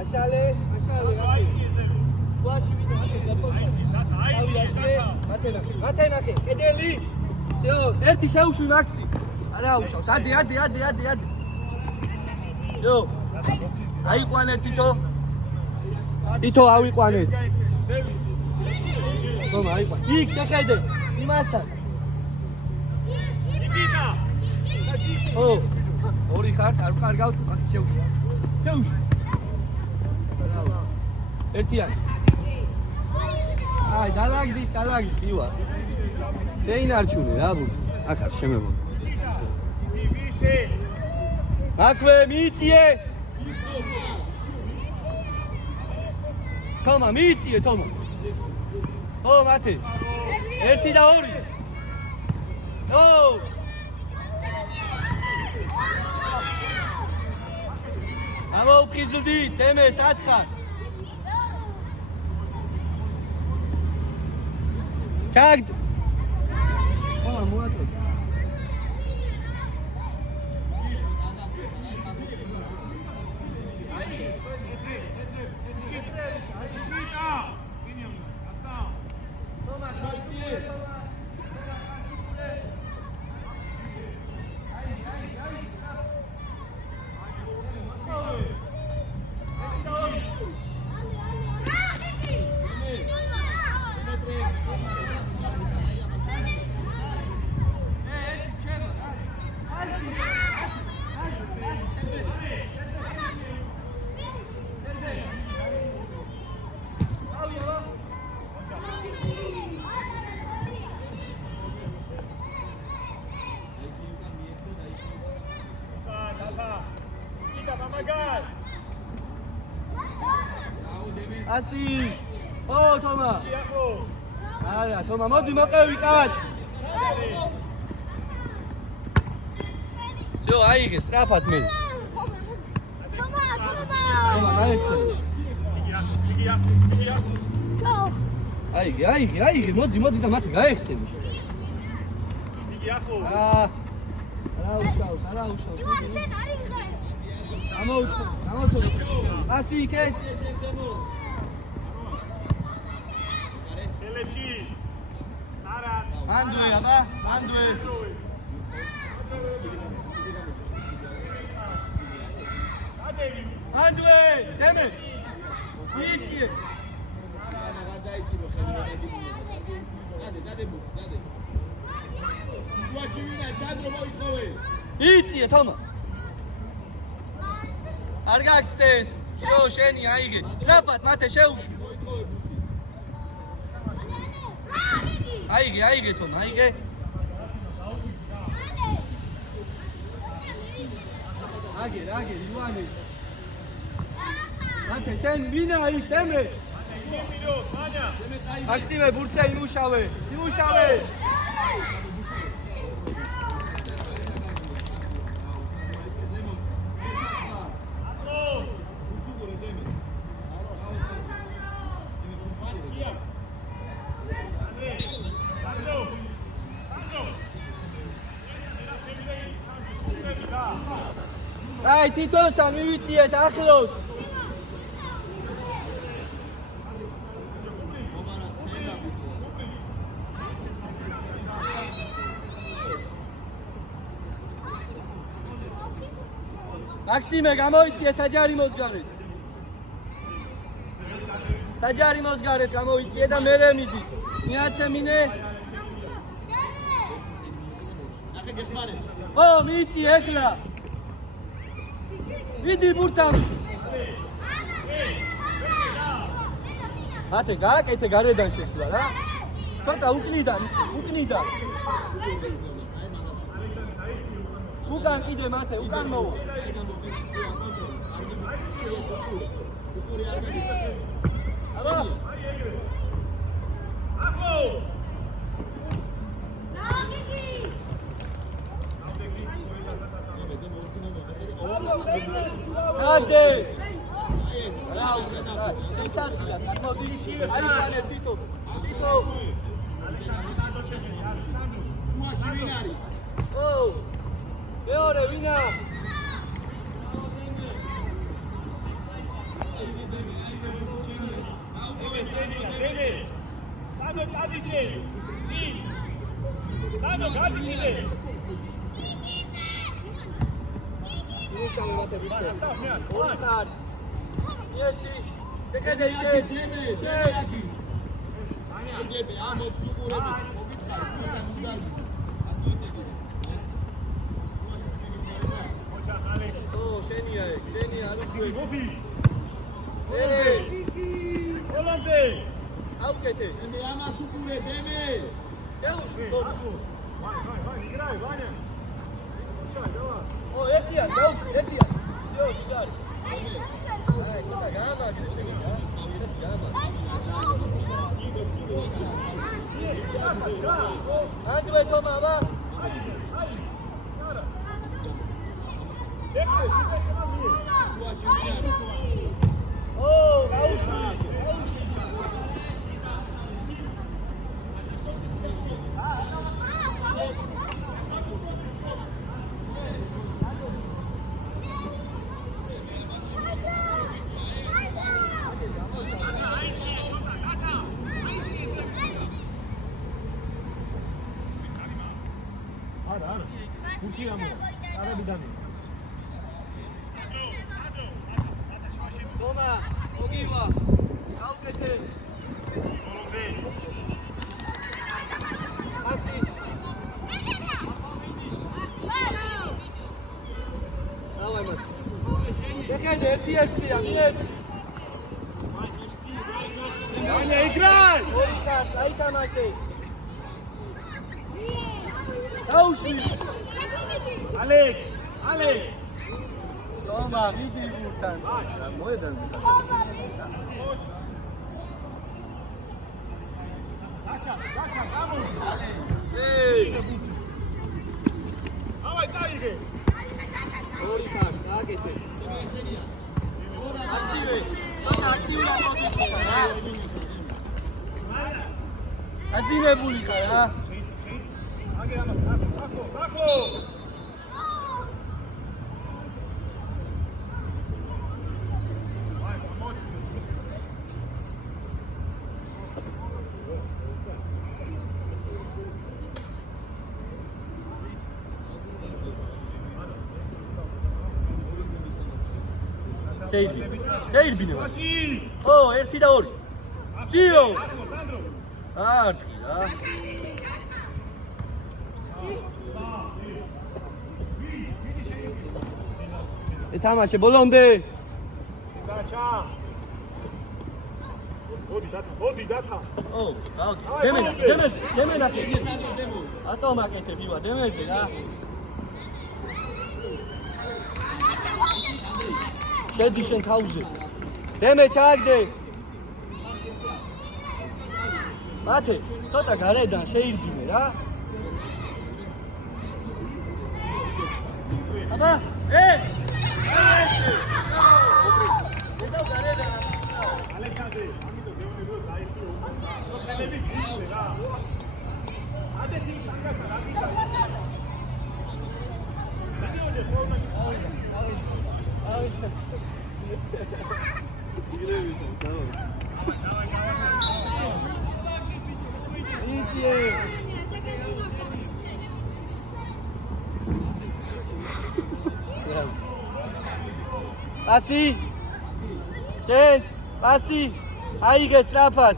აშალე. ვაში ვიდა მათენახე. კედელი. შეო, ერთი შეუშვი მაქსი. არა უშავს. ადი. შეო. აიყვანეთ თითო. თითო ავიყვანეთ. ხომ აიყვან. იქ შეხედე იმასთან. იკიდა. ო. ორი ხარ, არ ვყარგავთ, მაქსი შეუშვი. ერთიანი. აი, დალაგდი, ივა. დეინარჩუნე რა ბუ. აქ არ შემებო. აქვე მიიწიე. თომა, მიიწიე თომა. ო, მათე. 1 და 2. ო! ამოვკიზლდი, თემეს ათხარ. Tagd. Oh, muerto. Asi. Oh, Toma. Ara, Toma, მოდი მოყევი კაც. ჯო, აიღე, სწრაფად მე. Toma, გაიხსენ. იგი ახლა. ჯო. აიღე, მოდი და მათე გაიხსენ. იგი ახლა. არა უშავს. ივან, შენ არ იღე. ამოუწო. Asi, იქეთ. Andue, აბა, Andue. Andue, დემე. იციე. იციე, თომა. არ გაგწდეს. ჯო, შენი აიღე. ძრაფად, მათე შეუშვი. აიღე თომა, აიღე. აგერ, ივანე. მათე შენ ვინა იქ დემე. მაქსიმე ბურცე იმუშავე. აი, თითოსთან მივიწიეთ ახლოს. მაქსიმე, გამოიწიე საჯარი მოსგარეთ. გამოიწიე და მერე მიდი. მიაცემინე. ნახე გესმარე. ო, მიიწიე ეხლა. ვიდი ბურთამ. მათე გააკეთე გარედან შესვლა რა. ცოტა უკნიდან. უკან კიდე მათე, უკან მოვა. აბა. ახო. Ade! Sensatria, atmodi. Aipane Tito. Oh! Eore, vina! ერთი და ორი. ძიო. არტი რა. ეთამაშე ბოლომდე. დაჩა. მოდი დათა. ო, დემე ნახე. ატომ აკეთებ ივა, დემეზე რა. შედი შენ თავზე. დემე ჩააგდე. მათე, ცოტა გარედან შეირბინე რა. აბა, ედო გარედან. ალექსანდრე, ამიტომ გეუბნებო დაიხიო. ხალები გიძლე რა. ადეთი სანგასა რა გიდა. დანიოჯე ფორმა. Pasi! Dance! Pasi! Aigă, strapat!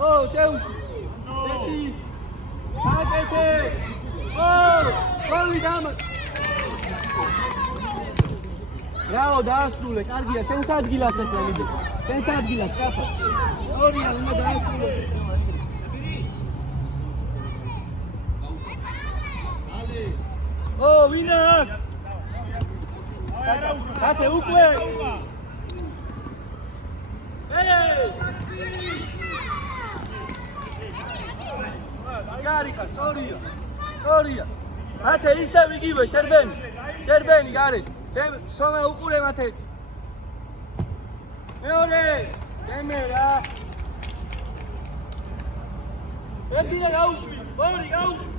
Oh, șeuși! Deti! Hagete! Oh! Golui, damă! Bravo, dasule, cardia, șen s-a adghila să te șen s-a adghila, strapat! Oria, lumea dasule! Oh, winner! Hate, ukwe! Hey! Garika, sorry. Hate, isa vigive, Sherbeni, Garik. Tome ukure mate. Meore! Demera! Eti gausvi, bori gausvi.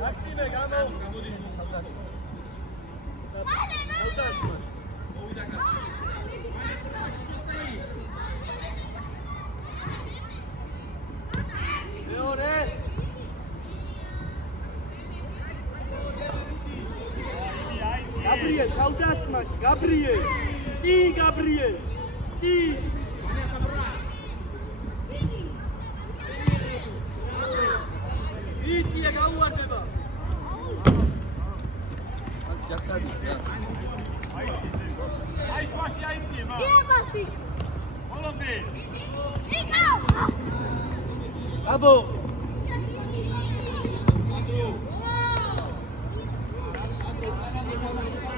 მაქსიმე გამოდი თავდასხმა. თავდასხმა. მოვიდა კაცი. მეორე Gabriel, თავდასხმაში, Gabriel. წი, Gabriel. წი. იცია გაუვარდება. აქ შაკარი. აი სვაში აიწიე მა. გიებასი. მოლოდი. იკო. აბო.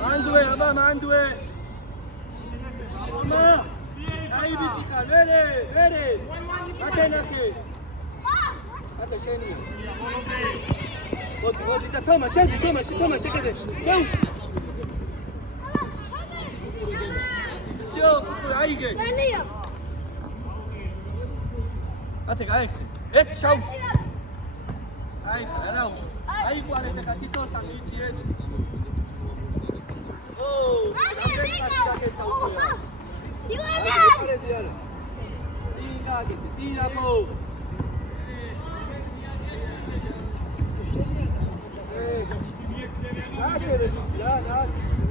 მანდუე, აბა მანდუე. აბა. აი ბიჭი ხარ, ვერე, ვერე. აკენახე. ატა შენია. მოდი და თომა, შედი, თომა, შეკედე. მეუში. всё, აიგე. შენია. ატე გაიხსე. ერთ შაუში. აი, რა უშო. აი ყვალეთ ახლა თითოსთან მიციეთ. ო, რამდენი პასი დაკეთა უკვე. იუედა. წინაპო.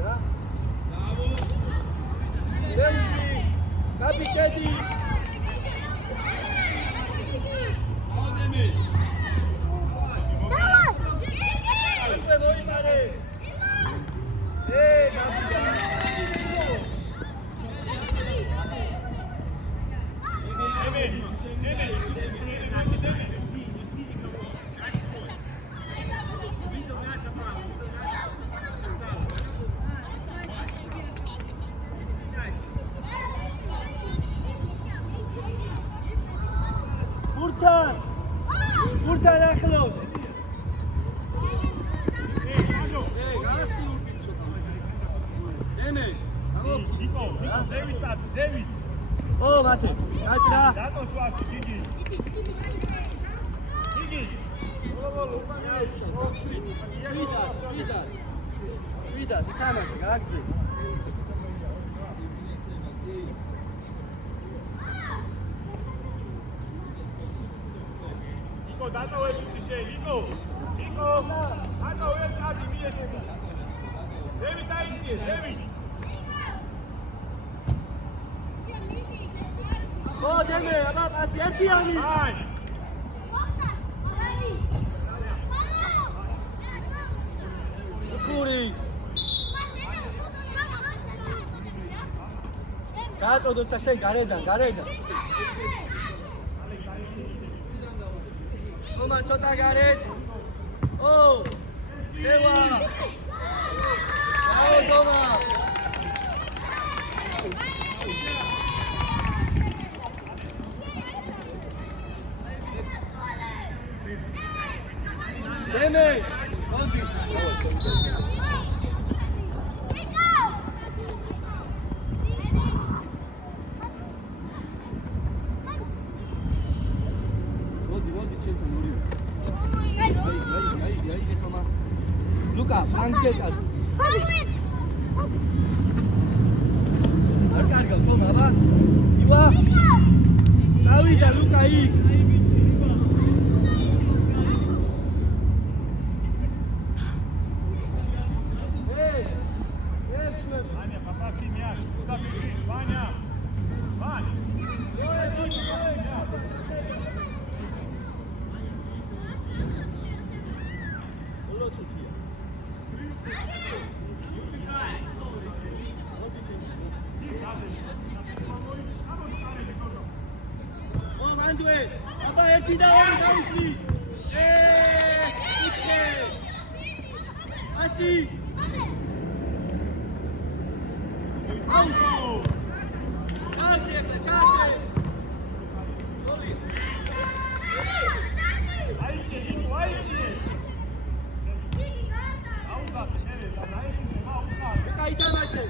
რა. რეუსი. კაპიტანი. უკვე მოიმარე. Burtan ახლოს. ნენე, ნიკო, დევი. ო, მათე, გაჭრა. რატო სვასი, გიგი? გიგი. ვიდა, თამაში, გააგზე. ნიკო, დატოვებდი შე, ნიკო. დატოვებ კადი მიეცემა. დევი დაიძიე, დევი. ო, დემე, აბა, პასი ერთიანი. აი. ხური. გააწოდოთ და შენ გარედან. თომა ცოტა გარეთ. ო, შევა. აო, თომა. დემე, მოდი. Luca, anche al. არ კარგავ, თომა, აბა. ივა. გავიდა ლუკა იქ. Vania, papasi mi ha. Da bigi, Vania. მანდუე, აბა ერთი და ორი დავიშლი. იქე. ასი. აუშო. ჩარდე ახლა, ჩარდე. გოლი. აიწე. აუგა, ნერე, დაიწყე, აუგა. კაი თამაშე.